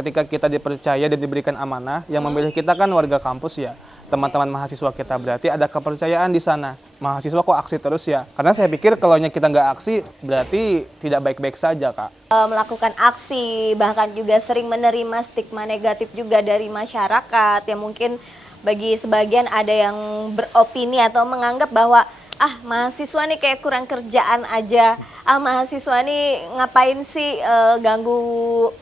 ketika kita dipercaya dan diberikan amanah, yang memilih kita kan warga kampus ya, teman-teman mahasiswa kita, berarti ada kepercayaan di sana. Mahasiswa kok aksi terus ya? Karena saya pikir kalau kita nggak aksi, berarti tidak baik-baik saja, Kak. Melakukan aksi, bahkan juga sering menerima stigma negatif juga dari masyarakat, yang mungkin bagi sebagian ada yang beropini atau menganggap bahwa mahasiswa nih kayak kurang kerjaan aja, mahasiswa nih ngapain sih ganggu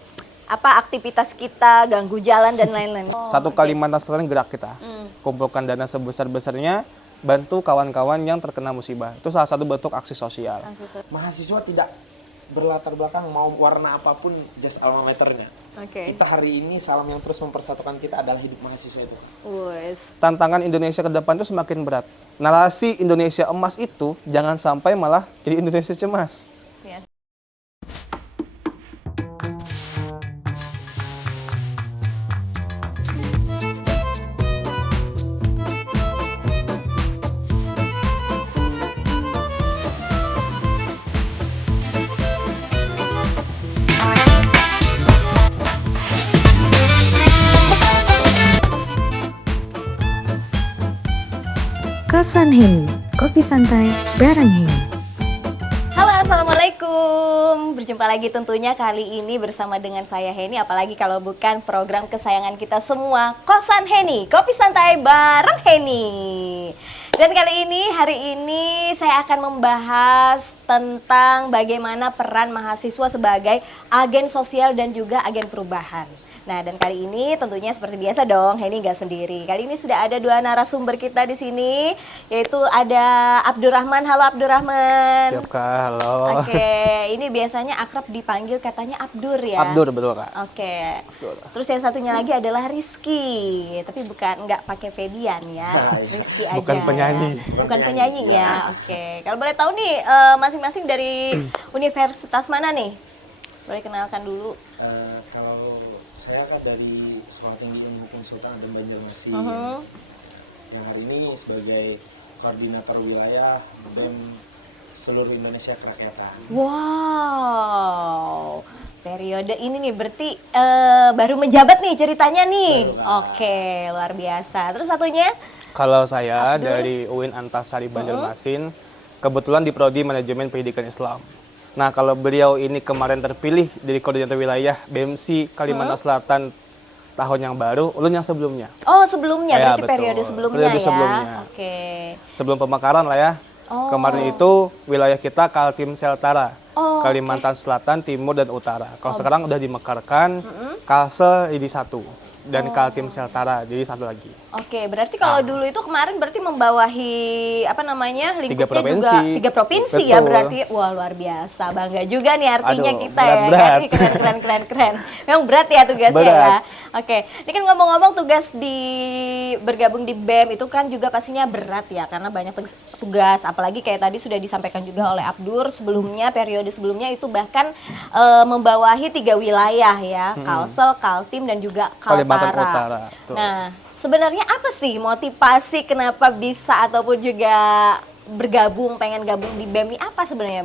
aktivitas kita, ganggu jalan dan lain-lain. Satu Kalimantan Selatan gerak kita, kumpulkan dana sebesar-besarnya, bantu kawan-kawan yang terkena musibah. Itu salah satu bentuk aksi sosial. Mahasiswa tidak berlatar belakang mau warna apapun jas alma maternya. Kita hari ini salam yang terus mempersatukan kita adalah hidup mahasiswa itu. Tantangan Indonesia ke depan itu semakin berat. Narasi Indonesia emas itu jangan sampai malah jadi Indonesia cemas. Kosan Heni, kopi santai bareng Heni. Halo, assalamualaikum. Berjumpa lagi tentunya kali ini bersama dengan saya Heni. Apalagi kalau bukan program kesayangan kita semua, Kosan Heni, kopi santai bareng Heni. Dan hari ini saya akan membahas tentang bagaimana peran mahasiswa sebagai agen sosial dan juga agen perubahan. Nah, dan kali ini tentunya seperti biasa dong, Heni nggak sendiri. Kali ini sudah ada dua narasumber kita di sini, yaitu ada Abdurrahman. Halo Abdurrahman. Siap, Kak. Halo. Oke, ini biasanya akrab dipanggil katanya Abdur ya? Abdur, betul, Kak. Oke. Terus yang satunya lagi adalah Rizky, tapi bukan Pakai Febian ya, Rizky aja. Bukan penyanyi. Bukan penyanyi ya, oke. Kalau boleh tahu nih, masing-masing dari universitas mana nih? Boleh kenalkan dulu. Kalau saya kan dari Sekolah Tinggi Ilmu Hukum Sultan Adem Banjarmasin. Yang hari ini sebagai koordinator wilayah BEM seluruh Indonesia Kerakyatan. Wow, periode ini nih berarti baru menjabat nih ceritanya nih. Oke, luar biasa. Terus satunya? Kalau saya dari UIN Antasari Banjarmasin, kebetulan di Prodi Manajemen Pendidikan Islam. Nah, kalau beliau ini kemarin terpilih dari koordinator wilayah BEMSI Kalimantan Selatan tahun yang baru, ulun yang sebelumnya. Oh, sebelumnya, berarti betul. periode sebelumnya Periode ya? sebelumnya. Oke. Sebelum pemekaran lah ya. Kemarin itu wilayah kita Kaltim Seltara, Kalimantan Selatan, Timur, dan Utara. Kalau sekarang udah dimekarkan, Kalsel jadi satu. Dan Kaltim Seltara jadi satu lagi. Oke, berarti kalau dulu itu kemarin berarti membawahi lingkupnya tiga provinsi ya berarti. Wah, luar biasa, bangga juga nih artinya. Aduh, kita berat. Ya keren. Memang berat ya tugasnya ya. Oke, ini kan ngomong-ngomong tugas bergabung di BEM itu kan juga pastinya berat ya, karena banyak tugas, apalagi kayak tadi sudah disampaikan juga oleh Abdur sebelumnya, periode sebelumnya itu bahkan membawahi 3 wilayah ya, Kalsel, Kaltim, dan juga Kalimantan Utara. Nah, sebenarnya apa sih motivasi kenapa bisa ataupun juga pengen gabung di BEM ini, apa sebenarnya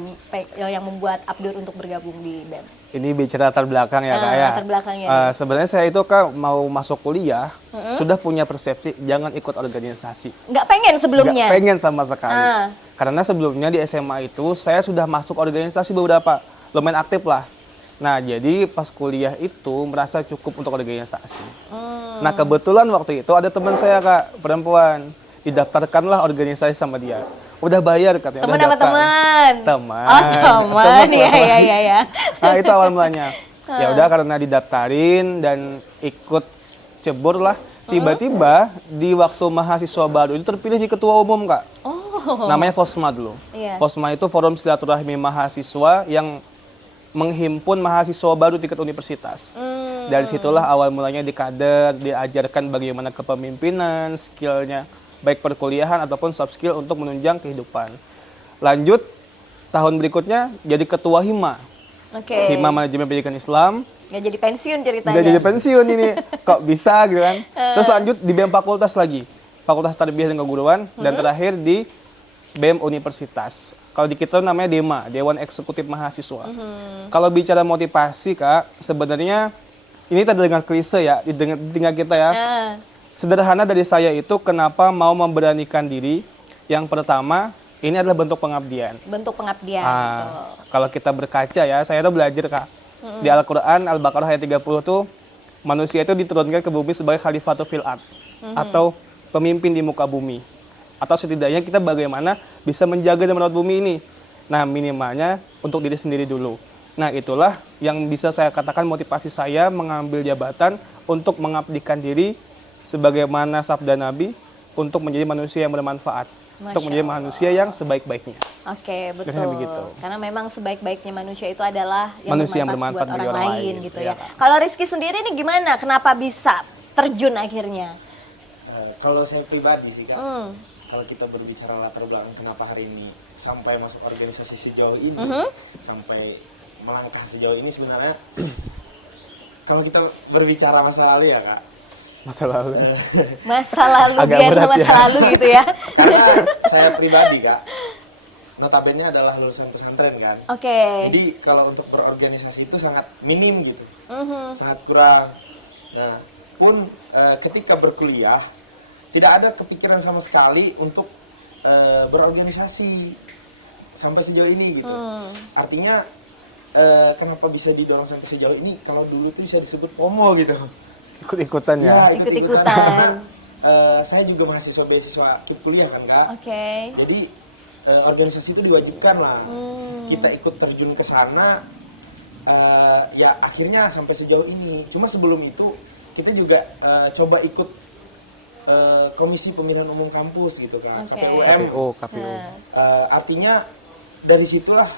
yang membuat Abdur untuk bergabung di BEM? Ini bicara latar belakang ya, Kak ya. Latar belakangnya. Sebenarnya saya itu Kak mau masuk kuliah, sudah punya persepsi jangan ikut organisasi. Nggak pengen sebelumnya? Nggak pengen sama sekali. Karena sebelumnya di SMA itu saya sudah masuk organisasi beberapa, lumayan aktif lah. Nah, jadi pas kuliah itu merasa cukup untuk organisasi. Nah, kebetulan waktu itu ada teman saya, Kak, perempuan. Didaftarkanlah organisasi sama dia. Udah bayar katanya. Teman apa teman? Teman. Oh, teman. Iya. Nah, itu awal mulanya. Ya udah karena didaftarin dan ikut cebur lah. Tiba-tiba di waktu mahasiswa baru itu terpilih di ketua umum, Kak. Namanya FOSMA dulu. FOSMA itu Forum Silaturahmi Mahasiswa yang menghimpun mahasiswa baru tingkat universitas. Dari situlah awal mulanya dikader, diajarkan bagaimana kepemimpinan, skillnya, baik perkuliahan ataupun soft skill untuk menunjang kehidupan. Lanjut, tahun berikutnya jadi ketua HIMA. HIMA Manajemen Pendidikan Islam. Nggak jadi pensiun ceritanya. Nggak jadi pensiun ini, kok bisa gitu kan. Terus lanjut di BEM Fakultas lagi, Fakultas Tarbiyah dan Keguruan, dan terakhir di BEM Universitas. Kalau di kita namanya DEMA, Dewan Eksekutif Mahasiswa. Kalau bicara motivasi, Kak, sebenarnya ini terdengar klise ya, di telinga kita ya. Nah, Sederhana dari saya itu kenapa mau memberanikan diri. Yang pertama, ini adalah bentuk pengabdian. bentuk pengabdian. Gitu. Kalau kita berkaca ya, saya tuh belajar Kak. Di Al-Quran, Al-Baqarah ayat 30 tuh, manusia itu diturunkan ke bumi sebagai khalifatul fil ard. Atau pemimpin di muka bumi. Atau setidaknya kita bagaimana bisa menjaga dan merawat bumi ini. Nah, minimalnya untuk diri sendiri dulu. Nah, itulah yang bisa saya katakan motivasi saya mengambil jabatan untuk mengabdikan diri sebagaimana sabda Nabi untuk menjadi manusia yang bermanfaat, untuk menjadi manusia yang sebaik-baiknya. Oke, betul. Kira-kira begitu. Karena memang sebaik-baiknya manusia itu adalah Manusia yang bermanfaat buat bagi orang orang lain lain, gitu ya, ya. Kak. Kalau Rizky sendiri nih gimana? Kenapa bisa terjun akhirnya? Kalau saya pribadi sih Kak, Hmm. kalau kita berbicara latar belakang kenapa hari ini sampai masuk organisasi sejauh ini, sampai melangkah sejauh ini sebenarnya kalau kita berbicara masa lalu ya Kak, Masa lalu. Masa lalu, Agak biar berat masa ya. lalu gitu ya. karena saya pribadi Kak, notabene adalah lulusan pesantren kan. Oke. Jadi kalau untuk berorganisasi itu sangat minim gitu, Mhm. sangat kurang. Nah, pun ketika berkuliah tidak ada kepikiran sama sekali untuk berorganisasi sampai sejauh ini gitu. Artinya kenapa bisa didorong sampai sejauh ini? Kalau dulu tuh bisa disebut FOMO gitu. Ikut-ikutan ya. Ya, Ikut-ikutan. Karena, saya juga mahasiswa beasiswa aktif kuliah kan Kak. Oke. Jadi organisasi itu diwajibkan lah. Kita ikut terjun ke sana, ya akhirnya sampai sejauh ini. Cuma sebelum itu kita juga coba ikut komisi pemilihan umum kampus gitu kan, Oke. KPUM. KPU. Artinya dari situlah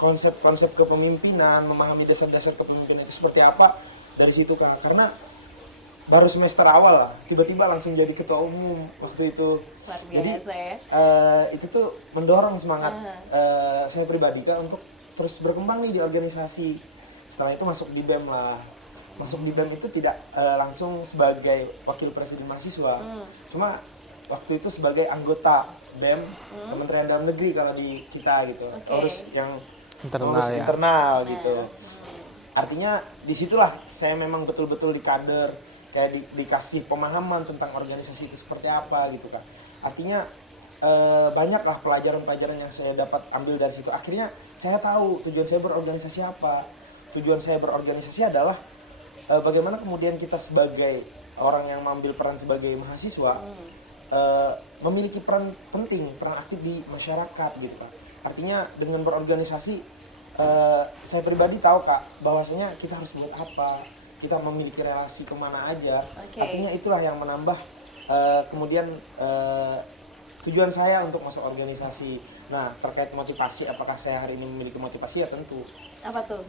konsep-konsep kepemimpinan, memahami dasar-dasar kepemimpinan itu seperti apa dari situ Kak. Karena baru semester awal lah, tiba-tiba langsung jadi ketua umum waktu itu. Luar Jadi biasa ya. itu tuh mendorong semangat saya pribadi Kak untuk terus berkembang nih di organisasi. Setelah itu masuk di BEM lah. Masuk di BEM itu tidak langsung sebagai wakil presiden mahasiswa. Cuma waktu itu sebagai anggota BEM Kementerian Dalam Negeri kalau di kita gitu. Urus yang Internal urus ya. internal gitu. Artinya disitulah saya memang betul-betul di kader, kayak dikasih pemahaman tentang organisasi itu seperti apa gitu Kak. Artinya banyaklah pelajaran-pelajaran yang saya dapat ambil dari situ. Akhirnya saya tahu tujuan saya berorganisasi apa. Tujuan saya berorganisasi adalah bagaimana kemudian kita sebagai orang yang mengambil peran sebagai mahasiswa memiliki peran penting, peran aktif di masyarakat gitu Kak. Artinya dengan berorganisasi saya pribadi tahu Kak bahwasanya kita harus buat apa, kita memiliki relasi kemana aja. Oke. Artinya itulah yang menambah kemudian tujuan saya untuk masuk organisasi. Nah, terkait motivasi, apakah saya hari ini memiliki motivasi? Ya tentu. Apa tuh?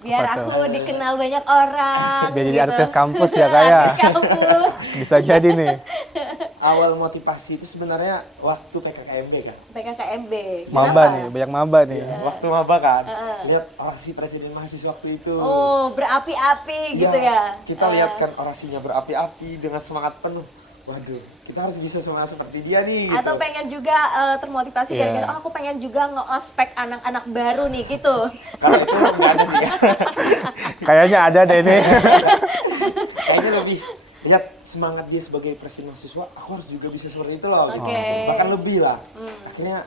Biar Apa tuh? aku dikenal banyak orang. Biar jadi gitu. artis kampus ya Kak ya. Artis kampus. Bisa jadi nih. Awal motivasi itu sebenarnya waktu PKKMB kan. PKKMB. Maba Kenapa? nih, banyak maba nih. Waktu maba kan. Lihat orasi presiden mahasiswa waktu itu. Oh, berapi-api gitu ya. Kita lihat kan orasinya berapi-api dengan semangat penuh. Waduh, kita harus bisa semangat seperti dia nih. Gitu. Atau pengen juga termotivasi Iya. gara-gara, oh aku pengen juga nge-ospek anak-anak baru nih gitu. Kalau itu nggak ada sih ya. Kayaknya ada deh nih. Kayaknya lebih lihat semangat dia sebagai presiden mahasiswa, aku harus juga bisa seperti itu loh. Oke. Bahkan lebih lah. Akhirnya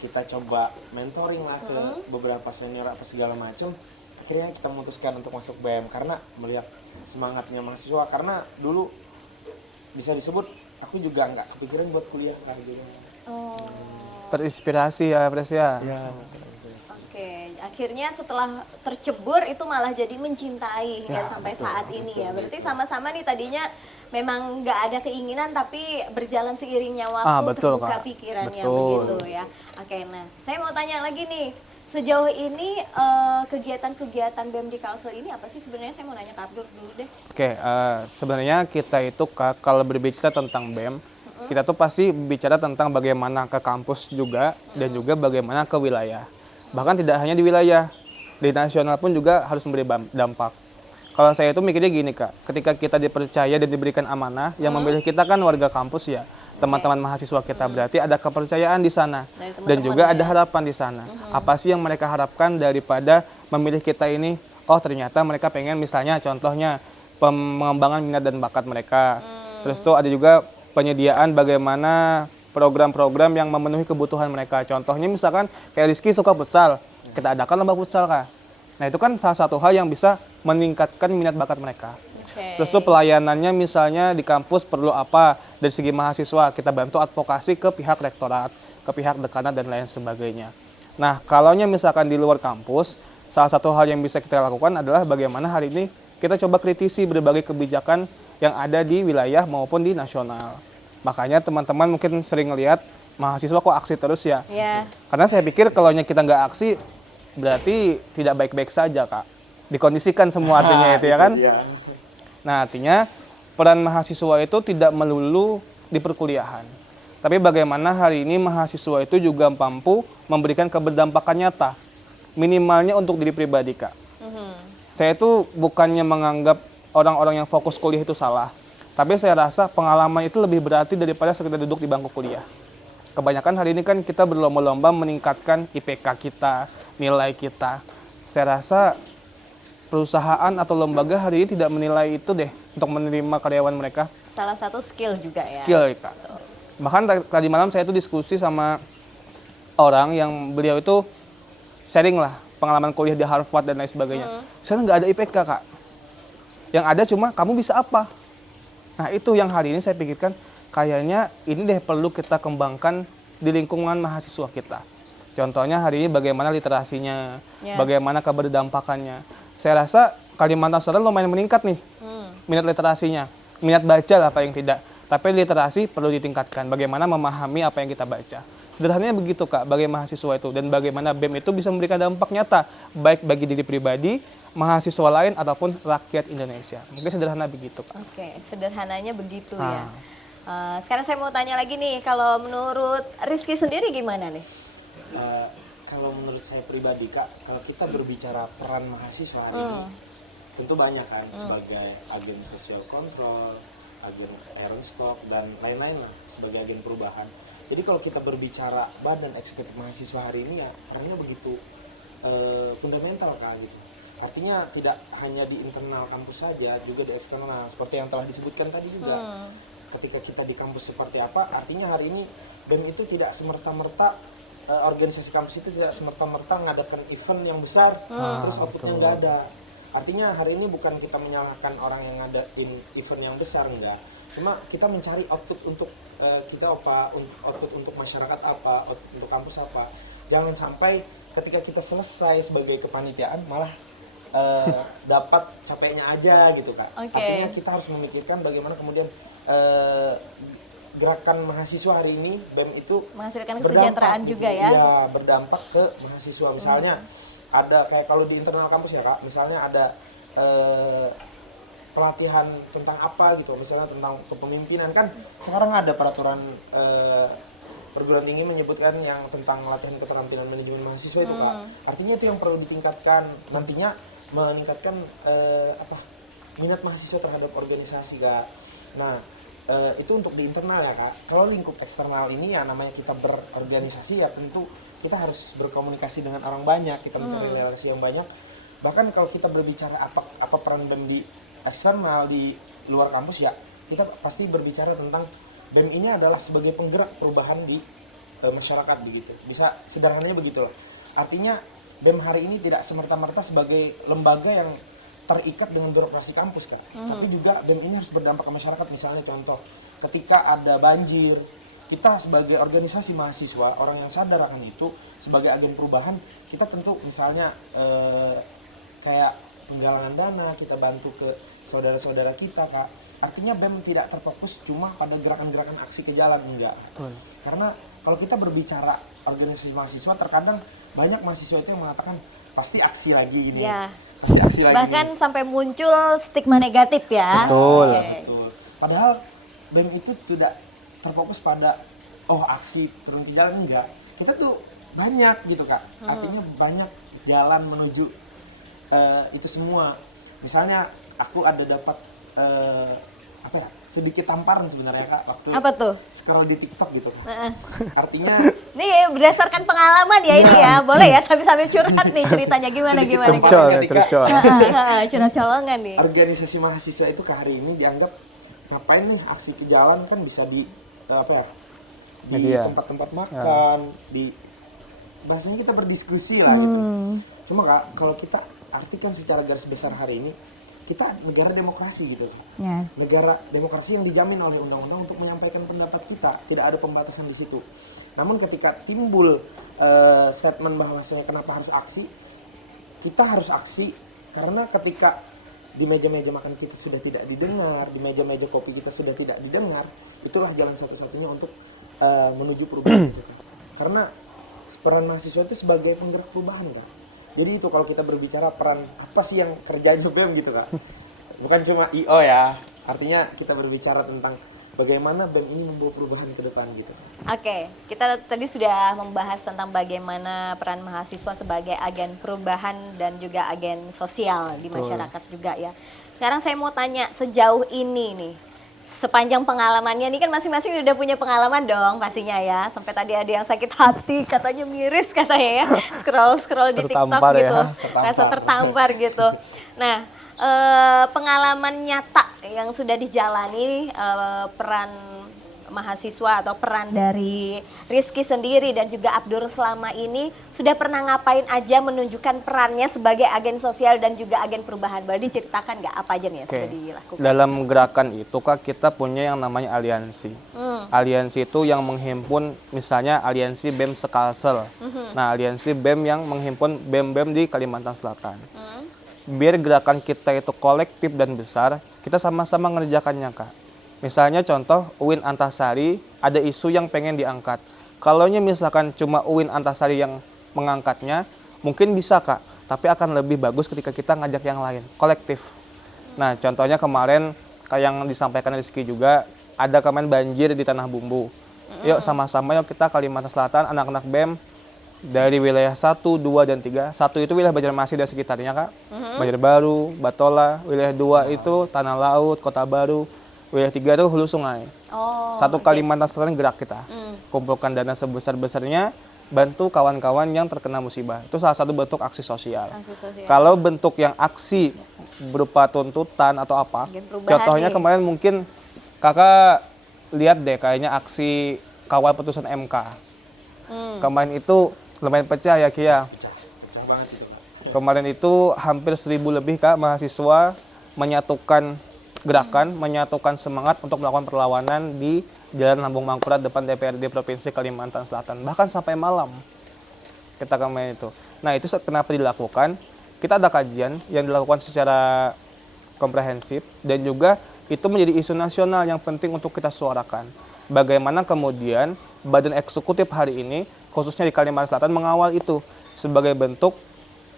kita coba mentoring lah ke beberapa senior apa segala macam. Akhirnya kita memutuskan untuk masuk BEM karena melihat semangatnya mahasiswa. Karena dulu bisa disebut aku juga nggak kepikiran buat kuliah kayak gitu. Terinspirasi ya Pres ya. Oke, akhirnya setelah tercebur itu malah jadi mencintai hingga sampai saat ini ya. Berarti sama-sama nih tadinya memang nggak ada keinginan tapi berjalan seiringnya waktu betul, terbuka Kak. pikirannya Betul. begitu ya. Oke, nah saya mau tanya lagi nih. Sejauh ini kegiatan BEM di Kalsel ini apa sih sebenarnya? Saya mau nanya ke Abdur dulu deh. Oke, sebenarnya kita itu Kak, kalau berbicara tentang BEM, kita tuh pasti bicara tentang bagaimana ke kampus juga dan juga bagaimana ke wilayah. Bahkan tidak hanya di wilayah, di nasional pun juga harus memberi dampak. Kalau saya itu mikirnya gini Kak, ketika kita dipercaya dan diberikan amanah, yang memilih kita kan warga kampus ya, teman-teman mahasiswa kita, berarti ada kepercayaan di sana Dari teman-teman dan juga ada ya. harapan di sana. Apa sih yang mereka harapkan daripada memilih kita ini oh ternyata mereka pengen misalnya contohnya pengembangan minat dan bakat mereka. Terus tuh ada juga penyediaan bagaimana program-program yang memenuhi kebutuhan mereka. Contohnya misalkan kayak Rizky suka futsal, kita adakan lomba futsal Kak. Nah itu kan salah satu hal yang bisa meningkatkan minat bakat mereka. Terus tuh pelayanannya misalnya di kampus perlu apa dari segi mahasiswa, kita bantu advokasi ke pihak rektorat, ke pihak dekanat dan lain sebagainya. Nah kalau misalkan di luar kampus, salah satu hal yang bisa kita lakukan adalah bagaimana hari ini kita coba kritisi berbagai kebijakan yang ada di wilayah maupun di nasional. Makanya teman-teman mungkin sering lihat mahasiswa kok aksi terus ya. Karena saya pikir kalau kita nggak aksi berarti tidak baik-baik saja Kak. Dikondisikan semua artinya itu ya kan. Nah artinya peran mahasiswa itu tidak melulu di perkuliahan. Tapi bagaimana hari ini mahasiswa itu juga mampu memberikan keberdampakan nyata. Minimalnya untuk diri pribadi Kak. Saya itu bukannya menganggap orang-orang yang fokus kuliah itu salah. Tapi saya rasa pengalaman itu lebih berarti daripada sekedar duduk di bangku kuliah. Kebanyakan hari ini kan kita berlomba-lomba meningkatkan IPK kita, nilai kita. Saya rasa perusahaan atau lembaga hari ini tidak menilai itu deh untuk menerima karyawan mereka. Salah satu skill juga ya. Skill Kak. Bahkan tadi malam saya itu diskusi sama orang yang beliau itu sharing lah pengalaman kuliah di Harvard dan lain sebagainya. Saya nggak ada IPK Kak. Yang ada cuma kamu bisa apa. Nah itu yang hari ini saya pikirkan kayaknya ini deh perlu kita kembangkan di lingkungan mahasiswa kita. Contohnya hari ini bagaimana literasinya, bagaimana keberdampakannya. Saya rasa Kalimantan Selatan lumayan meningkat nih minat literasinya. Minat baca lah paling tidak. Tapi literasi perlu ditingkatkan. Bagaimana memahami apa yang kita baca. Sederhananya begitu Kak, bagi mahasiswa itu. Dan bagaimana BEM itu bisa memberikan dampak nyata. Baik bagi diri pribadi, mahasiswa lain, ataupun rakyat Indonesia. Mungkin sederhana begitu Kak. Oke, sederhananya begitu ya. Sekarang saya mau tanya lagi nih, kalau menurut Rizky sendiri gimana nih? Kalau menurut saya pribadi Kak, kalau kita berbicara peran mahasiswa hari ini, tentu banyak kan sebagai agen sosial kontrol, agen iron stock dan lain-lain lah sebagai agen perubahan. Jadi kalau kita berbicara badan eksekutif mahasiswa hari ini ya perannya begitu fundamental Kak gitu. Artinya tidak hanya di internal kampus saja, juga di eksternal. Seperti yang telah disebutkan tadi juga. Ketika kita di kampus seperti apa, artinya hari ini BEM itu tidak semerta-merta organisasi kampus itu tidak semerta-merta mengadakan event yang besar terus outputnya nggak ada. Artinya hari ini bukan kita menyalahkan orang yang ngadain event yang besar, enggak. Cuma kita mencari output untuk kita apa, output untuk masyarakat apa, output untuk kampus apa. Jangan sampai ketika kita selesai sebagai kepanitiaan malah dapat capeknya aja gitu Kak. Artinya kita harus memikirkan bagaimana kemudian gerakan mahasiswa hari ini BEM itu menghasilkan kesejahteraan juga ya. Iya, berdampak ke mahasiswa. Misalnya ada kayak kalau di internal kampus ya Kak, misalnya ada pelatihan tentang apa gitu, misalnya tentang kepemimpinan kan sekarang ada peraturan perguruan tinggi menyebutkan yang tentang latihan keterampilan manajemen mahasiswa itu Kak. Artinya itu yang perlu ditingkatkan nantinya, meningkatkan minat mahasiswa terhadap organisasi Kak. Nah itu untuk di internal ya Kak. Kalau lingkup eksternal ini ya namanya kita berorganisasi ya tentu kita harus berkomunikasi dengan orang banyak, kita mencari relasi yang banyak. Bahkan kalau kita berbicara apa peran BEM di eksternal di luar kampus ya kita pasti berbicara tentang BEM ini adalah sebagai penggerak perubahan di masyarakat begitu. Bisa sederhananya begitulah. Artinya BEM hari ini tidak semerta-merta sebagai lembaga yang terikat dengan birokrasi kampus Kak. Tapi juga BEM ini harus berdampak ke masyarakat. Misalnya contoh, ketika ada banjir, kita sebagai organisasi mahasiswa, orang yang sadar akan itu, sebagai agen perubahan, kita tentu misalnya kayak penggalangan dana, kita bantu ke saudara-saudara kita Kak. Artinya BEM tidak terfokus cuma pada gerakan-gerakan aksi ke jalan, enggak. Karena kalau kita berbicara organisasi mahasiswa, terkadang banyak mahasiswa itu yang mengatakan pasti aksi lagi ini. Ya. Pasti aksi lagi. Bahkan sampai muncul stigma negatif ya. Betul. Betul. Padahal BEM itu tidak terfokus pada aksi turun ke jalan, enggak. Kita tuh banyak gitu Kak. Artinya banyak jalan menuju itu semua. Misalnya aku ada dapat apa ya, sedikit tamparan sebenarnya Kak waktu Apa tuh? scroll di TikTok gitu Kak. Heeh. Artinya Nih berdasarkan pengalaman ya ini ya, boleh ya sambil curhat nih ceritanya gimana Sedikit gimana. curcol. Curcol ya, Ketika- curcol. Curhat colongan nih. organisasi mahasiswa itu ke hari ini dianggap ngapain nih aksi ke jalan, kan bisa di apa ya, di Media. tempat-tempat makan, di bahasanya kita berdiskusi lah gitu. Cuma Kak, kalau kita artikan secara garis besar hari ini, kita negara demokrasi gitu. Ya. Negara demokrasi yang dijamin oleh undang-undang untuk menyampaikan pendapat kita, tidak ada pembatasan di situ. Namun ketika timbul statement bahwasanya kenapa harus aksi, kita harus aksi karena ketika di meja-meja makan kita sudah tidak didengar, di meja-meja kopi kita sudah tidak didengar, itulah jalan satu-satunya untuk menuju perubahan kita. Karena peran mahasiswa itu sebagai penggerak perubahan kan. Jadi itu kalau kita berbicara peran apa sih yang kerjain BEM gitu Kak. Bukan cuma IO ya, artinya kita berbicara tentang bagaimana BEM ini membawa perubahan ke depan gitu. Oke, kita tadi sudah membahas tentang bagaimana peran mahasiswa sebagai agen perubahan dan juga agen sosial di masyarakat juga ya. Sekarang saya mau tanya sejauh ini nih, sepanjang pengalamannya nih kan masing-masing udah punya pengalaman dong pastinya ya. Sampai tadi ada yang sakit hati, katanya miris katanya ya, scroll di TikTok Tertampar ya, gitu, tertampar. rasa tertampar gitu. Nah, pengalaman nyata yang sudah dijalani peran mahasiswa atau peran dari Rizky sendiri dan juga Abdur selama ini sudah pernah ngapain aja menunjukkan perannya sebagai agen sosial dan juga agen perubahan? Boleh diceritakan nggak apa aja nih yang Oke. sudah dilakukan? Dalam gerakan itu Kak, kita punya yang namanya aliansi. Aliansi itu yang menghimpun misalnya aliansi BEM Sekalsel. Nah, aliansi BEM yang menghimpun BEM-BEM di Kalimantan Selatan. Biar gerakan kita itu kolektif dan besar, kita sama-sama ngerjakannya Kak. Misalnya contoh UIN Antasari ada isu yang pengen diangkat. Kalaunya misalkan cuma UIN Antasari yang mengangkatnya, mungkin bisa Kak, tapi akan lebih bagus ketika kita ngajak yang lain, kolektif. Nah, contohnya kemarin kayak yang disampaikan Rizky juga, ada kemarin banjir di Tanah Bumbu. Yuk sama-sama yuk kita Kalimantan Selatan, anak-anak BEM dari wilayah 1, 2, dan 3. 1 itu wilayah Banjarmasin dan sekitarnya Kak. Banjarbaru, Batola. Wilayah 2 itu Tanah Laut, Kota Baru. Wilayah 3 itu hulu sungai. Oh, Satu Kalimantan Selatan gerak kita. Kumpulkan dana sebesar-besarnya, bantu kawan-kawan yang terkena musibah. Itu salah satu bentuk aksi sosial. aksi sosial. Kalau bentuk yang aksi berupa tuntutan atau apa, Agen perubahan contohnya nih. kemarin mungkin kakak lihat deh kayaknya aksi kawal putusan MK. Kemarin itu lumayan pecah ya Kia. Pecah banget itu Kak. Kemarin itu hampir 1.000 lebih Kak mahasiswa menyatukan gerakan, menyatukan semangat untuk melakukan perlawanan di Jalan Lambung Mangkurat depan DPRD Provinsi Kalimantan Selatan. Bahkan sampai malam kita kemarin itu. Nah itu kenapa dilakukan? Kita ada kajian yang dilakukan secara komprehensif dan juga itu menjadi isu nasional yang penting untuk kita suarakan. Bagaimana kemudian Badan Eksekutif hari ini, khususnya di Kalimantan Selatan, mengawal itu sebagai bentuk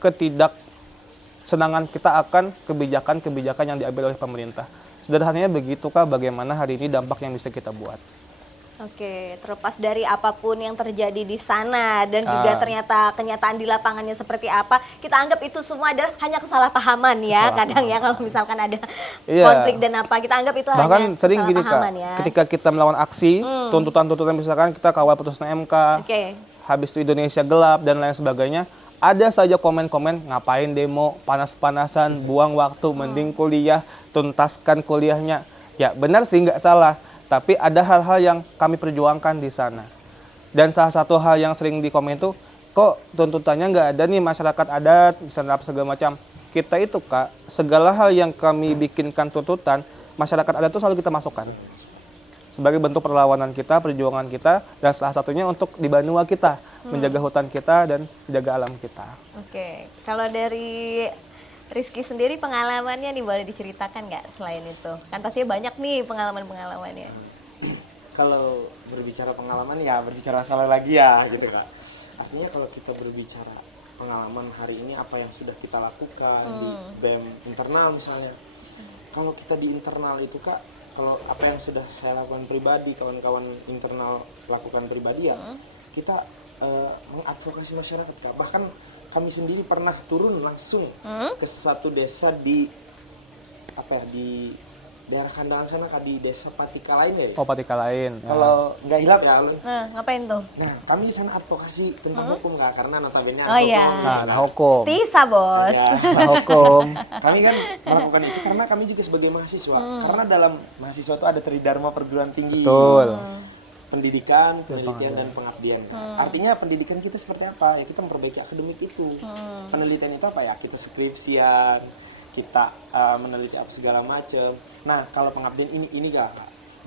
ketidaksenangan kita akan kebijakan-kebijakan yang diambil oleh pemerintah. Sederhananya begitu Kak, bagaimana hari ini dampak yang bisa kita buat. Oke, terlepas dari apapun yang terjadi di sana dan juga ternyata kenyataan di lapangannya seperti apa, kita anggap itu semua adalah hanya kesalahpahaman ya. Kadang ya kalau misalkan ada Iya. konflik dan apa, kita anggap itu Bahkan hanya sering gini Kak, kesalahpahaman ya. ketika kita melawan aksi, tuntutan-tuntutan misalkan kita kawal putusan MK, Oke. habis itu Indonesia gelap dan lain sebagainya, ada saja komen-komen ngapain demo, panas-panasan, buang waktu, mending kuliah, tuntaskan kuliahnya. Ya benar sih, nggak salah. Tapi ada hal-hal yang kami perjuangkan di sana. Dan salah satu hal yang sering dikomen itu, kok tuntutannya nggak ada nih masyarakat adat, misalnya apa segala macam. Kita itu Kak, segala hal yang kami bikinkan tuntutan, masyarakat adat itu selalu kita masukkan. Sebagai bentuk perlawanan kita, perjuangan kita, dan salah satunya untuk di Banua kita, menjaga hutan kita dan menjaga alam kita. Oke, kalau dari Rizky sendiri pengalamannya nih boleh diceritakan nggak selain itu? Kan pastinya banyak nih pengalaman-pengalamannya. Kalau berbicara pengalaman ya berbicara masalah lagi ya gitu Kak. Artinya kalau kita berbicara pengalaman hari ini apa yang sudah kita lakukan di BEM internal misalnya. Kalau kita di internal itu Kak, kalau apa yang sudah saya lakukan pribadi, kawan-kawan internal lakukan pribadi ya, kita mengadvokasi masyarakat Kak. Bahkan kami sendiri pernah turun langsung ke satu desa di apa ya, di daerah Kandangan sana Kak, di desa Patika lain ya. Oh, Patika lain. Ya. Kalau nggak hilap ya Alun. Nah, ngapain tuh? Nah, kami di sana advokasi tentang hukum Kak, karena notabene Oh, iya. Nah, hukum. Tisa, Bos. Ya. Nah, hukum. Kami kan melakukan itu karena kami juga sebagai mahasiswa. Karena dalam mahasiswa itu ada tridharma perguruan tinggi. Betul. Pendidikan, penelitian, dan pengabdian. Artinya pendidikan kita seperti apa? Ya kita memperbaiki akademik itu. Penelitian itu apa ya? Kita skripsian, kita meneliti apa segala macam. Nah, kalau pengabdian ini Kak,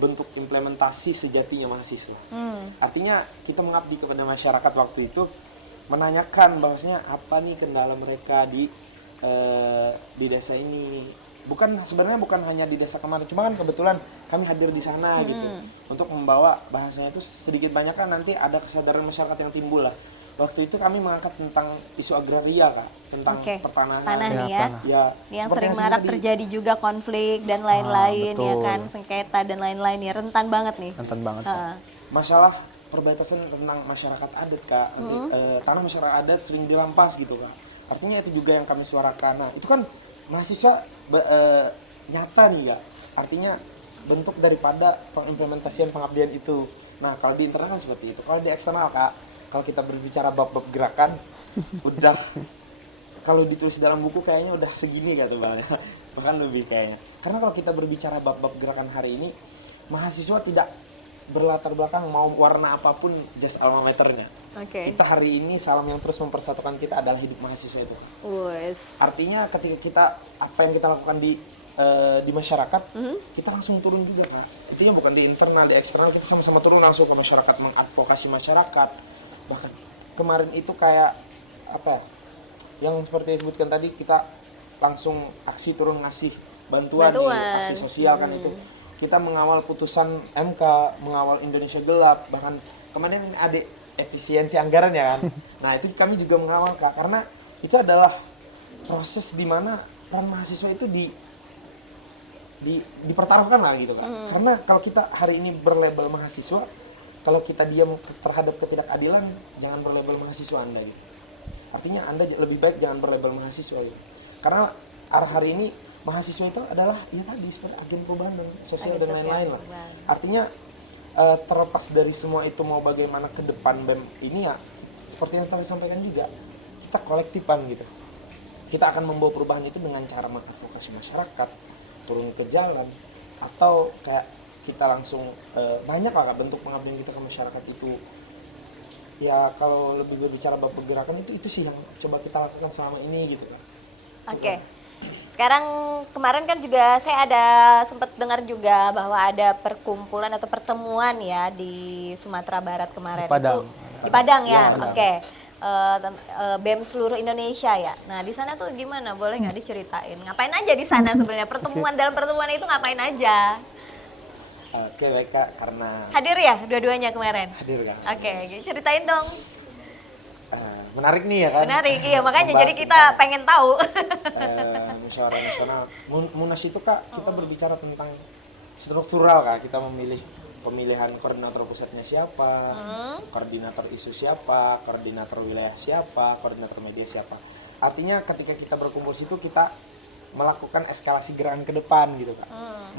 bentuk implementasi sejatinya mahasiswa. Artinya kita mengabdi kepada masyarakat waktu itu, menanyakan bahwasanya apa nih kendala mereka di desa ini. Sebenarnya bukan hanya di desa kemarin, cuma kan kebetulan kami hadir di sana gitu untuk membawa bahasanya itu sedikit banyak kan nanti ada kesadaran masyarakat yang timbul lah. Waktu itu kami mengangkat tentang isu agraria Kak, tentang pertanahan. Tanah nih ya. Ya, Yang seperti sering yang marak tadi. terjadi juga konflik dan lain-lain ya betul. kan, sengketa dan lain-lain ya, rentan banget nih. Rentan banget. Heeh. Masalah perbatasan tentang masyarakat adat Kak. Tanah masyarakat adat sering dirampas gitu Kak. Artinya itu juga yang kami suarakan. Nah, itu kan mahasiswa nyata nih Kak. Artinya bentuk daripada pengimplementasian pengabdian itu. Nah, kalau di internal kan seperti itu. Kalau di eksternal Kak, kalau kita berbicara bab-bab gerakan udah kalau ditulis dalam buku kayaknya udah segini Kak tebalnya. Bahkan lebih kayaknya. Karena kalau kita berbicara bab-bab gerakan hari ini, mahasiswa tidak berlatar belakang mau warna apapun jas alma maternya. Oke. Kita hari ini salam yang terus mempersatukan kita adalah hidup mahasiswa itu. Wes. Artinya ketika kita apa yang kita lakukan di masyarakat, kita langsung turun juga Kak. Artinya bukan di internal, di eksternal, kita sama-sama turun langsung ke masyarakat, mengadvokasi masyarakat. Bahkan kemarin itu kayak apa ya, yang seperti disebutkan tadi, kita langsung aksi turun ngasih bantuan. Aksi sosial kan itu. Kita mengawal putusan MK, mengawal Indonesia Gelap, bahkan kemarin ada efisiensi anggaran ya kan. Nah itu kami juga mengawal Kak, karena itu adalah proses di mana peran mahasiswa itu dipertaruhkan lah gitu Kak. Karena kalau kita hari ini berlabel mahasiswa, kalau kita diam terhadap ketidakadilan, jangan berlabel mahasiswa Anda gitu. Artinya Anda lebih baik jangan berlabel mahasiswa gitu. Karena arah hari ini mahasiswa itu adalah ya tadi seperti agen perubahan dan sosial dan lain-lain lah. Artinya terlepas dari semua itu mau bagaimana ke depan BEM ini ya seperti yang tadi sampaikan juga, kita kolektifan gitu. Kita akan membawa perubahan itu dengan cara mengadvokasi masyarakat, turun ke jalan, atau kayak kita langsung banyak lah bentuk pengabdian kita ke masyarakat itu. Ya kalau lebih berbicara bab pergerakan itu sih yang coba kita lakukan selama ini gitu kan. Oke. Sekarang kemarin kan juga saya ada sempat dengar juga bahwa ada perkumpulan atau pertemuan ya di Sumatera Barat kemarin. Di Padang. Di Padang ya. Padang. Oke. BEM seluruh Indonesia ya. Nah, di sana tuh gimana? Boleh nggak diceritain? Ngapain aja di sana sebenarnya? Dalam pertemuan itu ngapain aja? Oke baik Kak, karena Hadir ya dua-duanya kemarin? hadir Kak. Oke, ceritain dong. Menarik nih ya kan. Menarik, iya makanya Membahas jadi kita pengen tahu. musyawarah nasional. Munas itu Kak, kita berbicara tentang struktural Kak. Kita memilih pemilihan koordinator pusatnya siapa, koordinator isu siapa, koordinator wilayah siapa, koordinator media siapa. Artinya ketika kita berkumpul situ kita melakukan eskalasi gerakan ke depan gitu Kak.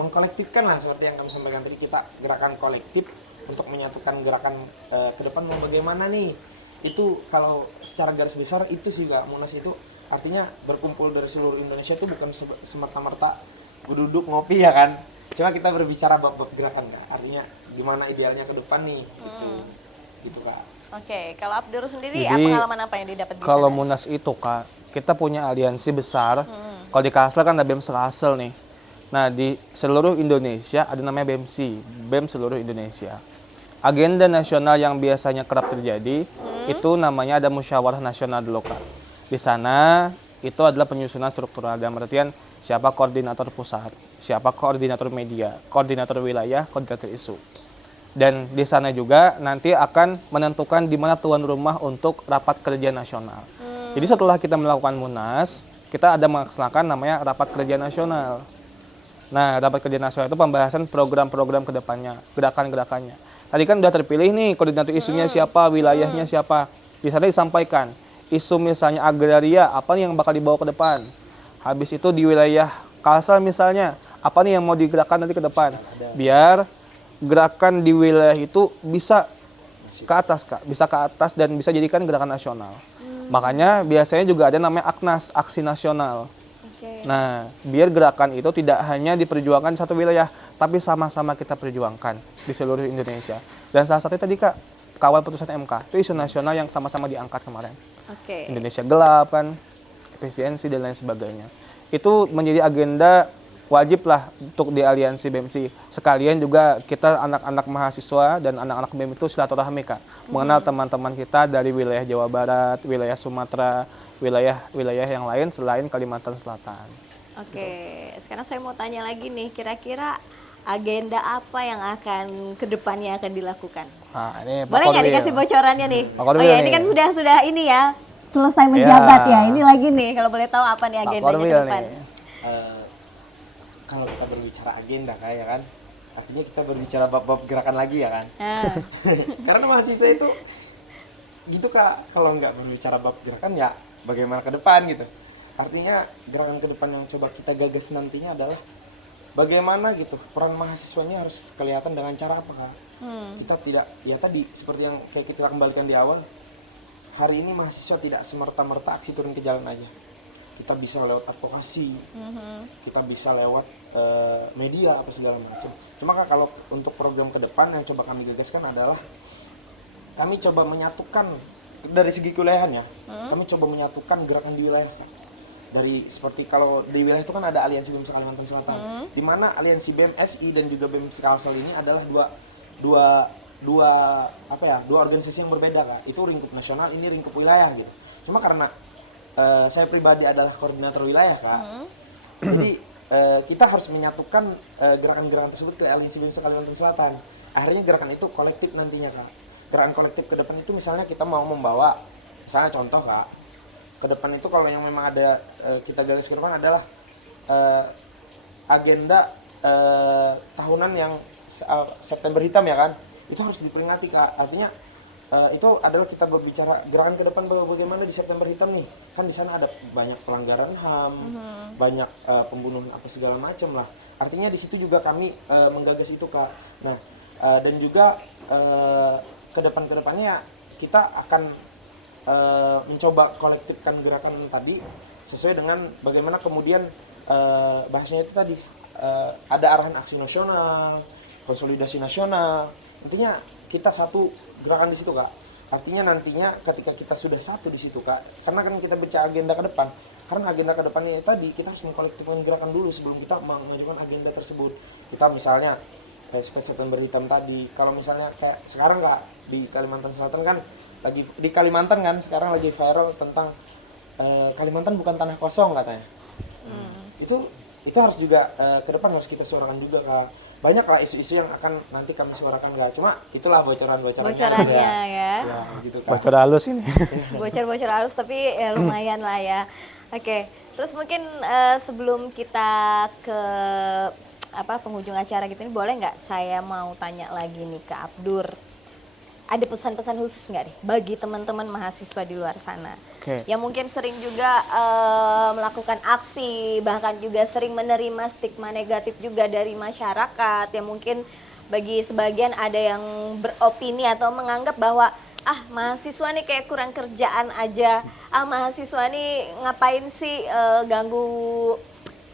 Mengkolektifkan lah seperti yang kami sampaikan tadi, kita gerakan kolektif untuk menyatukan gerakan ke depan mau bagaimana nih. Itu kalau secara garis besar itu sih Kak, Munas itu artinya berkumpul dari seluruh Indonesia itu bukan semerta-merta duduk ngopi ya kan. Cuma kita berbicara bab-bab gerakan Kak. Artinya gimana idealnya ke depan nih gitu Kak. Oke, kalau Abdur sendiri Jadi, pengalaman apa yang didapat di Kalau sana? Munas itu Kak, kita punya aliansi besar. Kalau di Kalsel kan ada BEM Kalsel nih. Nah, di seluruh Indonesia ada namanya BEMSI, BEM seluruh Indonesia. Agenda nasional yang biasanya kerap terjadi itu namanya ada musyawarah nasional dulu Kak. Di sana itu adalah penyusunan struktural dalam artian siapa koordinator pusat, siapa koordinator media, koordinator wilayah, koordinator isu. Dan di sana juga nanti akan menentukan di mana tuan rumah untuk rapat kerja nasional. Jadi setelah kita melakukan Munas, kita ada melaksanakan namanya rapat kerja nasional. Nah, rapat kerja nasional itu pembahasan program-program ke depannya, gerakan-gerakannya. Tadi kan udah terpilih nih koordinator isunya siapa, wilayahnya siapa. Di sana disampaikan isu misalnya agraria apa nih yang bakal dibawa ke depan. Habis itu di wilayah Kalsel misalnya apa nih yang mau digerakkan nanti ke depan. Biar gerakan di wilayah itu bisa ke atas, Kak. Bisa ke atas dan bisa jadikan gerakan nasional. Makanya biasanya juga ada namanya AKNAS, Aksi Nasional. Oke. Nah, biar gerakan itu tidak hanya diperjuangkan di satu wilayah, tapi sama-sama kita perjuangkan di seluruh Indonesia. Dan salah satunya tadi, Kak, kawal putusan MK. Itu isu nasional yang sama-sama diangkat kemarin. Oke. Indonesia gelap kan, efisiensi dan lain sebagainya. Itu menjadi agenda wajib lah untuk di Aliansi BEMSI. Sekalian juga kita anak-anak mahasiswa dan anak-anak BEM itu silaturahmi, Kak. Mengenal teman-teman kita dari wilayah Jawa Barat, wilayah Sumatera, wilayah yang lain selain Kalimantan Selatan. Oke, sekarang saya mau tanya lagi nih, kira-kira agenda apa yang akan kedepannya akan dilakukan? Nah, ini Pak Boleh nggak Korwil. dikasih bocorannya nih? Pak Korwil Oh ya, ini nih. kan sudah ini ya, selesai menjabat Ya. ya. Ini lagi nih, kalau boleh tahu apa nih Pak agendanya ke Korwil depan? nih. Kalau kita berbicara agenda kayak kan, artinya kita berbicara bab-bab gerakan lagi ya kan. Nah, Karena mahasiswa itu gitu Kak, kalau nggak berbicara bab gerakan ya bagaimana ke depan gitu. Artinya gerakan ke depan yang coba kita gagas nantinya adalah bagaimana gitu peran mahasiswanya harus kelihatan dengan cara apa Kak. Kita tidak, ya tadi seperti yang kayak kita kembalikan di awal, hari ini mahasiswa tidak semerta-merta aksi turun ke jalan aja. Kita bisa lewat advokasi, kita bisa lewat media apa segala macam. Cuma Kak, kalau untuk program ke depan yang coba kami gagaskan adalah kami coba menyatukan dari segi kuliahan ya, kami coba menyatukan gerakan di wilayah Kak. Dari seperti kalau di wilayah itu kan ada Aliansi BEM Kalimantan Selatan, di mana Aliansi BEM SI dan juga BEM Kalsel ini adalah dua organisasi yang berbeda Kak. Itu lingkup nasional, ini lingkup wilayah gitu. Cuma karena saya pribadi adalah koordinator wilayah Kak, jadi kita harus menyatukan gerakan-gerakan tersebut ke Aliansi BEM Kalimantan Selatan. Akhirnya gerakan itu kolektif nantinya Kak. Gerakan kolektif ke depan itu misalnya kita mau membawa, misalnya contoh Kak, ke depan itu kalau yang memang ada kita garis ke depan adalah agenda tahunan yang September Hitam ya kan, itu harus diperingati Kak. Artinya itu adalah kita berbicara gerakan ke depan bagaimana di September Hitam nih, kan di sana ada banyak pelanggaran HAM, banyak pembunuhan apa segala macam lah. Artinya di situ juga kami menggagas itu Kak. Nah dan juga kedepannya kita akan mencoba kolektifkan gerakan tadi sesuai dengan bagaimana kemudian bahasanya itu tadi ada arahan aksi nasional, konsolidasi nasional. Intinya kita satu gerakan di situ Kak. Artinya nantinya ketika kita sudah satu di situ Kak, karena kan kita bicara agenda ke depan. Karena agenda ke depannya tadi kita harus mengkolektifkan gerakan dulu sebelum kita mengajukan agenda tersebut. Kita misalnya kayak September Hitam tadi, kalau misalnya kayak sekarang Kak di Kalimantan Selatan kan lagi di Kalimantan kan sekarang lagi viral tentang Kalimantan bukan tanah kosong katanya. Itu harus juga ke depan harus kita suarakan juga Kak. Banyak lah isu-isu yang akan nanti kami suarakan Kak. Cuma itulah bocorannya ya. Ya, gitu Kak. Bocor halus ini. Bocor-bocor halus tapi ya lumayan lah ya. Oke, terus mungkin sebelum kita ke penghujung acara gitu ini, boleh nggak saya mau tanya lagi nih ke Abdur. Ada pesan-pesan khusus nggak nih bagi teman-teman mahasiswa di luar sana? Oke. Yang mungkin sering juga melakukan aksi, bahkan juga sering menerima stigma negatif juga dari masyarakat. Yang mungkin bagi sebagian ada yang beropini atau menganggap bahwa mahasiswa nih kayak kurang kerjaan aja, mahasiswa nih ngapain sih ganggu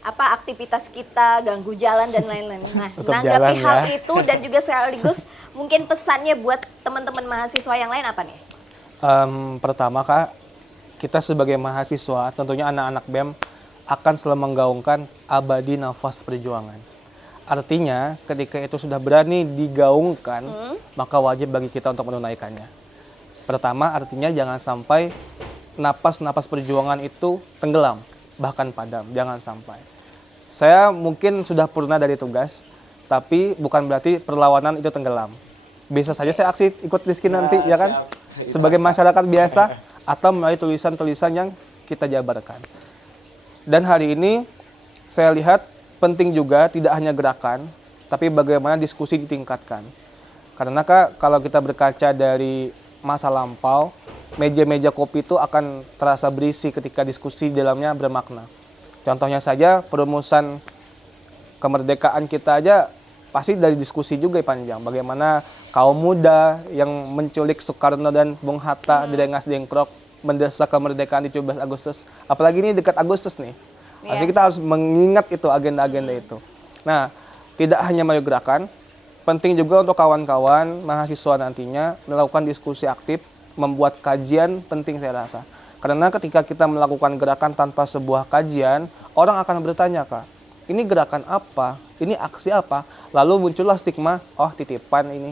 aktivitas kita, ganggu jalan dan lain-lain. Nah, Tutup menanggapi jalan, hal ya. itu dan juga sekaligus mungkin pesannya buat teman-teman mahasiswa yang lain apa nih? Pertama Kak, kita sebagai mahasiswa, tentunya anak-anak BEM akan selalu menggaungkan abadi nafas perjuangan. Artinya ketika itu sudah berani digaungkan, maka wajib bagi kita untuk menunaikannya. Pertama artinya jangan sampai napas-napas perjuangan itu tenggelam, bahkan padam, jangan sampai. Saya mungkin sudah purna dari tugas, tapi bukan berarti perlawanan itu tenggelam. Bisa saja saya aksi ikut Rizky nanti, ya kan? siap. Sebagai masyarakat biasa, atau melalui tulisan-tulisan yang kita jabarkan. Dan hari ini, saya lihat penting juga tidak hanya gerakan, tapi bagaimana diskusi ditingkatkan. Karena Kak, kalau kita berkaca dari masa lampau, meja-meja kopi itu akan terasa berisi ketika diskusi di dalamnya bermakna. Contohnya saja perumusan kemerdekaan kita aja pasti dari diskusi juga panjang. Bagaimana kaum muda yang menculik Soekarno dan Bung Hatta di Rengas Dengklok mendesak kemerdekaan di 17 Agustus. Apalagi ini dekat Agustus nih. Jadi kita harus mengingat itu agenda-agenda itu. Nah, tidak hanya Mayo Gerakan, penting juga untuk kawan-kawan mahasiswa nantinya melakukan diskusi aktif, membuat kajian penting saya rasa. Karena ketika kita melakukan gerakan tanpa sebuah kajian, orang akan bertanya, Kak, ini gerakan apa? Ini aksi apa? Lalu muncullah stigma, oh titipan ini,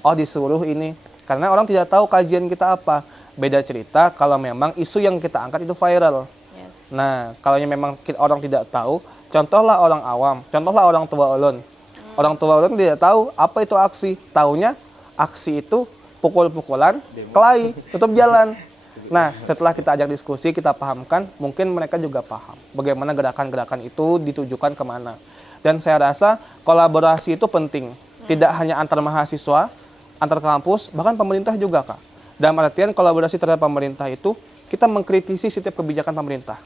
oh disuruh ini. Karena orang tidak tahu kajian kita apa. Beda cerita kalau memang isu yang kita angkat itu viral. Nah, kalau memang orang tidak tahu, contohlah orang awam, contohlah orang tua ulun. Orang tua ulun tidak tahu apa itu aksi. Taunya aksi itu pukul-pukulan, kelahi, tutup jalan. Nah, setelah kita ajak diskusi, kita pahamkan, mungkin mereka juga paham bagaimana gerakan-gerakan itu ditujukan kemana. Dan saya rasa kolaborasi itu penting. Tidak hanya antar mahasiswa, antar kampus, bahkan pemerintah juga, Kak. Dalam artian kolaborasi terhadap pemerintah itu, kita mengkritisi setiap kebijakan pemerintah.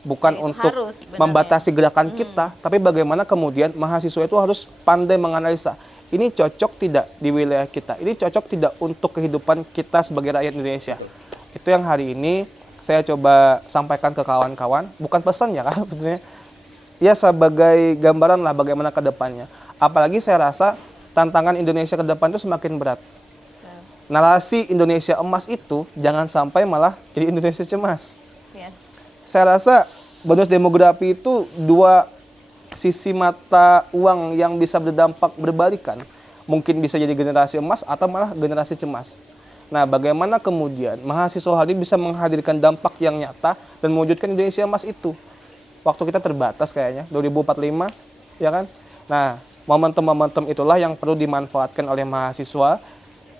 Bukan untuk membatasi gerakan kita, tapi bagaimana kemudian mahasiswa itu harus pandai menganalisa. Ini cocok tidak di wilayah kita? Ini cocok tidak untuk kehidupan kita sebagai rakyat Indonesia? Itu yang hari ini saya coba sampaikan ke kawan-kawan. Bukan pesan ya, Kak, sebetulnya. Ya sebagai gambaran lah bagaimana ke depannya. Apalagi saya rasa tantangan Indonesia ke depan itu semakin berat. Narasi Indonesia emas itu jangan sampai malah jadi Indonesia cemas. Saya rasa bonus demografi itu dua sisi mata uang yang bisa berdampak berbalikan. Mungkin bisa jadi generasi emas atau malah generasi cemas. Nah, bagaimana kemudian mahasiswa hari bisa menghadirkan dampak yang nyata dan mewujudkan Indonesia emas itu? Waktu kita terbatas kayaknya, 2045, ya kan? Nah, momentum-momentum itulah yang perlu dimanfaatkan oleh mahasiswa,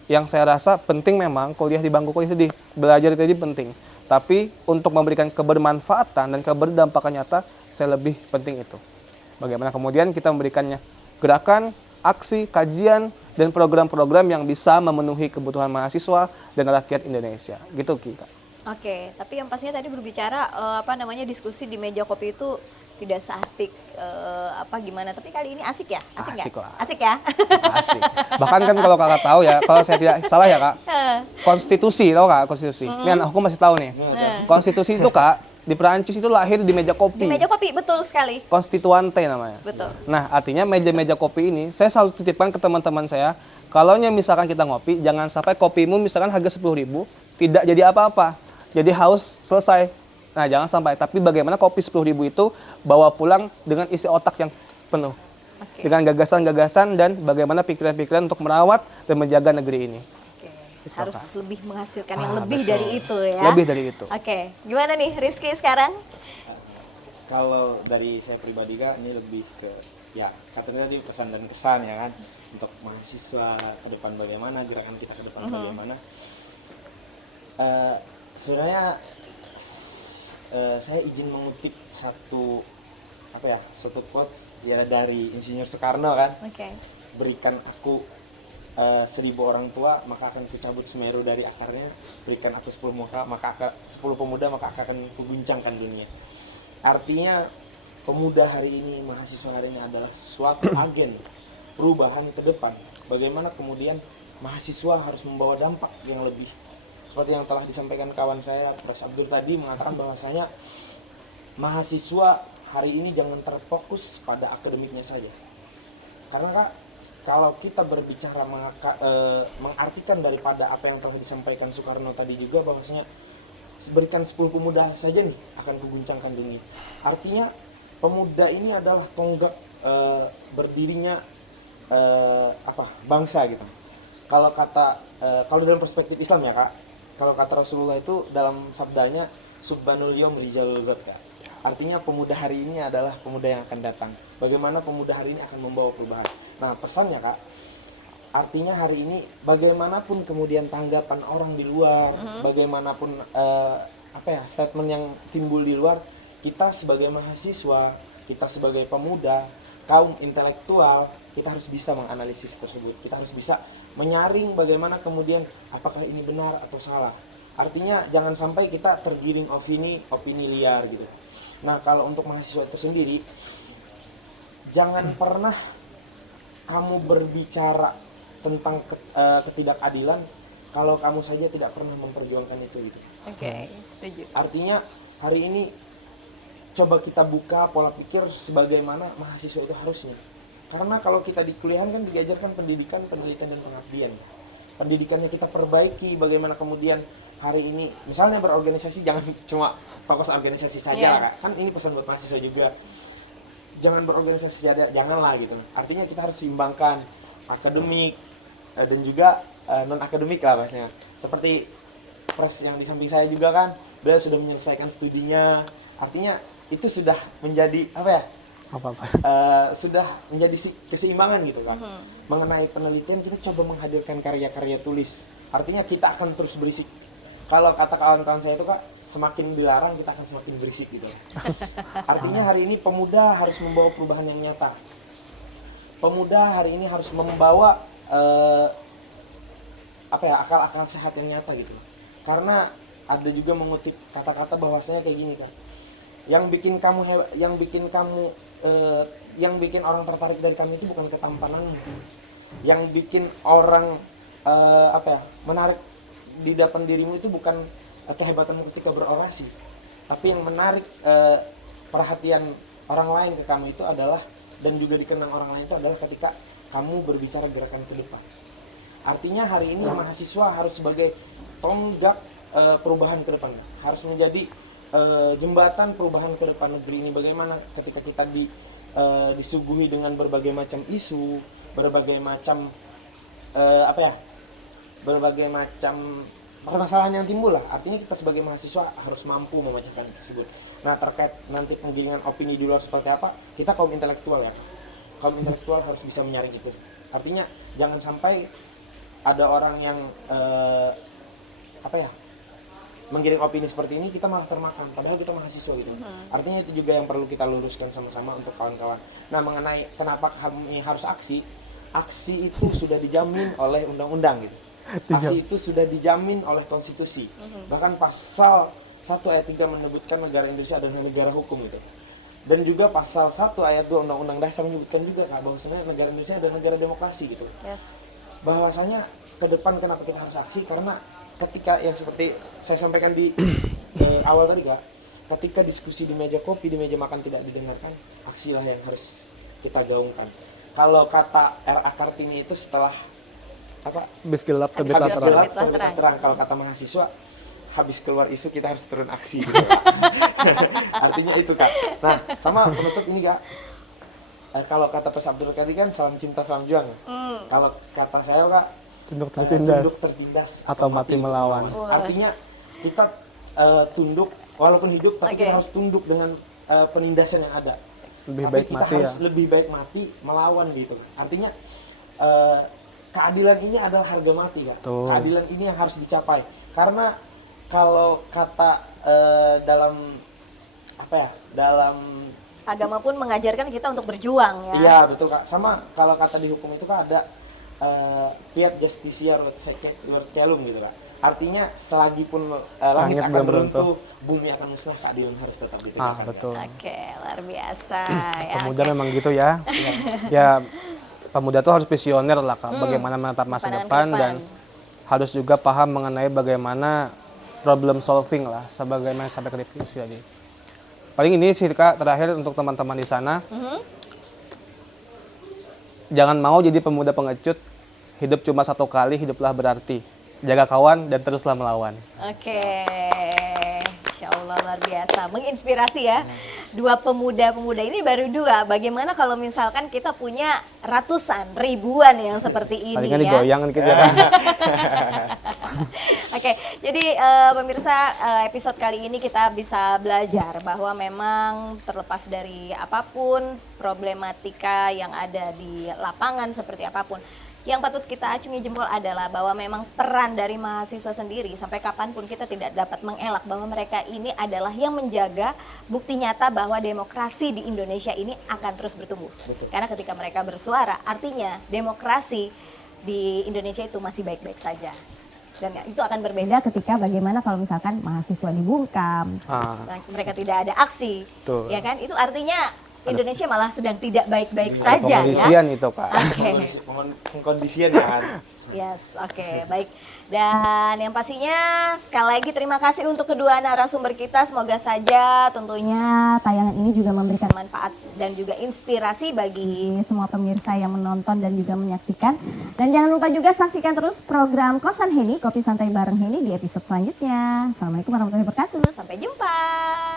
yang saya rasa penting memang kuliah di bangku kuliah tadi, belajar itu penting. Tapi untuk memberikan kebermanfaatan dan keberdampakan nyata, saya lebih penting itu. Bagaimana kemudian kita memberikannya gerakan, aksi, kajian, dan program-program yang bisa memenuhi kebutuhan mahasiswa dan rakyat Indonesia. Gitu, Kak. Oke, tapi yang pastinya tadi berbicara diskusi di meja kopi itu tidak seasik gimana, tapi kali ini asik ya? Asik lah. Asik ya? Asik. Bahkan kan kalau Kakak tahu ya, kalau saya tidak salah ya, Kak, konstitusi, tahu Kak, konstitusi. Ini anak hukum masih tahu nih. Konstitusi itu, Kak, di Perancis itu lahir di meja kopi. Di meja kopi, betul sekali. Konstituante namanya. Betul. Nah, artinya meja-meja kopi ini, saya selalu titipkan ke teman-teman saya, kalau misalkan kita ngopi, jangan sampai kopimu misalkan harga 10.000, tidak jadi apa-apa. Jadi haus, selesai. Nah, jangan sampai. Tapi bagaimana kopi 10.000 itu bawa pulang dengan isi otak yang penuh. Dengan gagasan-gagasan dan bagaimana pikiran-pikiran untuk merawat dan menjaga negeri ini. Harus lebih menghasilkan yang lebih betul. Dari itu ya. Lebih dari itu. Oke, gimana nih Rizky sekarang? Kalau dari saya pribadi, Kak, ini lebih ke ya katanya tadi pesan dan kesan ya kan, untuk mahasiswa ke depan bagaimana, gerakan kita ke depan bagaimana. Sebenarnya saya izin mengutip satu quotes ya dari Insinyur Soekarno kan. Berikan aku 1.000 orang tua, maka akan kucabut Semeru dari akarnya. Berikan aku 10 pemuda, maka akan kuguncangkan dunia. Artinya pemuda hari ini, mahasiswa hari ini adalah suatu agen perubahan ke depan. Bagaimana kemudian mahasiswa harus membawa dampak yang lebih. Seperti yang telah disampaikan kawan saya, Pras Abdul tadi mengatakan bahwasanya mahasiswa hari ini jangan terfokus pada akademiknya saja. Karena Kak, kalau kita berbicara mengartikan daripada apa yang telah disampaikan Soekarno tadi juga, bahwasanya berikan 10 pemuda saja nih akan kuguncangkan dunia. Artinya pemuda ini adalah tonggak berdirinya bangsa gitu. Kalau dalam perspektif Islam ya Kak, kalau kata Rasulullah itu dalam sabdanya subhanul yawm rijalul ghad. Artinya pemuda hari ini adalah pemuda yang akan datang. Bagaimana pemuda hari ini akan membawa perubahan. Nah, pesannya Kak, artinya hari ini bagaimanapun kemudian tanggapan orang di luar, bagaimanapun statement yang timbul di luar, kita sebagai mahasiswa, kita sebagai pemuda, kaum intelektual, kita harus bisa menganalisis tersebut. Kita harus bisa menyaring bagaimana kemudian apakah ini benar atau salah. Artinya jangan sampai kita tergiring opini liar gitu. Nah, kalau untuk mahasiswa itu sendiri, jangan pernah kamu berbicara tentang ketidakadilan kalau kamu saja tidak pernah memperjuangkan itu gitu. Oke, setuju. Artinya hari ini coba kita buka pola pikir sebagaimana mahasiswa itu harusnya. Karena kalau kita di kuliahan kan diajarkan pendidikan, penelitian, dan pengabdian. Pendidikannya kita perbaiki, bagaimana kemudian hari ini misalnya berorganisasi jangan cuma fokus organisasi saja Iya. Kak. Kan ini pesan buat mahasiswa juga. Jangan berorganisasi saja, janganlah gitu. Artinya kita harus seimbangkan akademik dan juga non akademik lah maksudnya. Seperti pres yang di samping saya juga kan, beliau sudah menyelesaikan studinya. Artinya itu sudah menjadi apa ya? Sudah menjadi keseimbangan gitu kan. Mengenai penelitian kita coba menghadirkan karya-karya tulis. Artinya kita akan terus berisik. Kalau kata kawan-kawan saya itu Kak, semakin dilarang kita akan semakin berisik gitu. Artinya hari ini pemuda harus membawa perubahan yang nyata. Pemuda hari ini harus membawa akal-akal sehat yang nyata gitu. Karena ada juga mengutip kata-kata bahwasanya kayak gini kan. Yang bikin orang tertarik dari kami itu bukan ketampananmu. Yang bikin orang menarik di depan dirimu itu bukan kehebatanmu ketika berorasi, tapi yang menarik perhatian orang lain ke kamu itu adalah, dan juga dikenang orang lain itu adalah ketika kamu berbicara gerakan ke depan. Artinya hari ini mahasiswa harus sebagai tonggak perubahan ke depan, harus menjadi jembatan perubahan ke depan negeri ini. Bagaimana ketika kita disuguhi dengan berbagai macam isu, berbagai macam berbagai macam permasalahan yang timbul lah. Artinya kita sebagai mahasiswa harus mampu memecahkan tersebut. Nah, terkait nanti penggiringan opini di luar seperti apa, kita kaum intelektual ya. Kaum intelektual harus bisa menyaring itu. Artinya jangan sampai ada orang yang menggiring opini seperti ini, kita malah termakan, padahal kita mahasiswa gitu. Artinya itu juga yang perlu kita luruskan sama-sama untuk kawan-kawan. Nah, mengenai kenapa kami harus aksi itu sudah dijamin oleh undang-undang gitu. Aksi itu sudah dijamin oleh konstitusi. Bahkan pasal 1 ayat 3 menyebutkan negara Indonesia adalah negara hukum gitu. Dan juga pasal 1 ayat 2 Undang-Undang Dasar menyebutkan juga bahwasanya negara Indonesia adalah negara demokrasi gitu. Yes. Bahwasanya ke depan kenapa kita harus aksi, karena ketika yang seperti saya sampaikan di awal tadi Kak, ketika diskusi di meja kopi, di meja makan tidak didengarkan, aksilah yang harus kita gaungkan. Kalau kata R.A. Kartini itu setelah Habis gelap habis terbitlah terang. gelap terbitlah terang. Kalau kata mahasiswa, habis keluar isu kita harus turun aksi gitu, Kak. Artinya itu Kak. Nah, sama penutup ini Kak, kalau kata Pak Abdul tadi kan salam cinta salam juang. Kalau kata saya Kak, Tunduk tunduk tertindas atau mati melawan. Artinya kita tunduk walaupun hidup, tapi kita harus tunduk dengan penindasan yang ada. Lebih tapi baik kita mati harus ya. lebih baik mati melawan gitu. Artinya keadilan ini adalah harga mati Kak. Betul. Keadilan ini yang harus dicapai. Karena kalau kata dalam Agama pun mengajarkan kita untuk berjuang ya. iya betul Kak. Sama kalau kata di hukum itu Kak ada fiat justitia ut celum gitu Kak. Artinya selagi pun langit Langit akan belum beruntuh, bumi akan musnah, keadilan harus tetap ditegakkan. Betul. Oke, luar biasa ya. Pemuda memang gitu ya. Ya, pemuda tuh harus visioner lah Kak, bagaimana menatap masa Pandangan depan ke depan. dan harus juga paham mengenai bagaimana problem solving lah, sebagaimana sampai ke definisi tadi. Paling ini sih Kak, terakhir untuk teman-teman di sana. Jangan mau jadi pemuda pengecut, hidup cuma satu kali, hiduplah berarti. Jaga kawan dan teruslah melawan. Oke, Insya Allah luar biasa, menginspirasi ya. Dua pemuda-pemuda ini baru dua. Bagaimana kalau misalkan kita punya ratusan, ribuan yang seperti ini Palingan ya? digoyang dikit ya kan. Oke, jadi pemirsa, episode kali ini kita bisa belajar bahwa memang terlepas dari apapun problematika yang ada di lapangan seperti apapun, yang patut kita acungi jempol adalah bahwa memang peran dari mahasiswa sendiri sampai kapanpun kita tidak dapat mengelak bahwa mereka ini adalah yang menjaga bukti nyata bahwa demokrasi di Indonesia ini akan terus bertumbuh. Betul. Karena ketika mereka bersuara, artinya demokrasi di Indonesia itu masih baik-baik saja. Dan itu akan berbeda ketika bagaimana kalau misalkan mahasiswa dibungkam, mereka tidak ada aksi, Betul. ya kan? Itu artinya Indonesia malah sedang tidak baik-baik saja ya. Pengkondisian itu Kak. Oke. Pengkondisian ya kan. Yes, oke, baik. Dan yang pastinya sekali lagi terima kasih untuk kedua narasumber kita. Semoga saja tentunya tayangan ini juga memberikan manfaat dan juga inspirasi bagi semua pemirsa yang menonton dan juga menyaksikan. Dan jangan lupa juga saksikan terus program Kosan Heni, Kopi Santai bareng Heni di episode selanjutnya. Assalamualaikum warahmatullahi wabarakatuh. Sampai jumpa.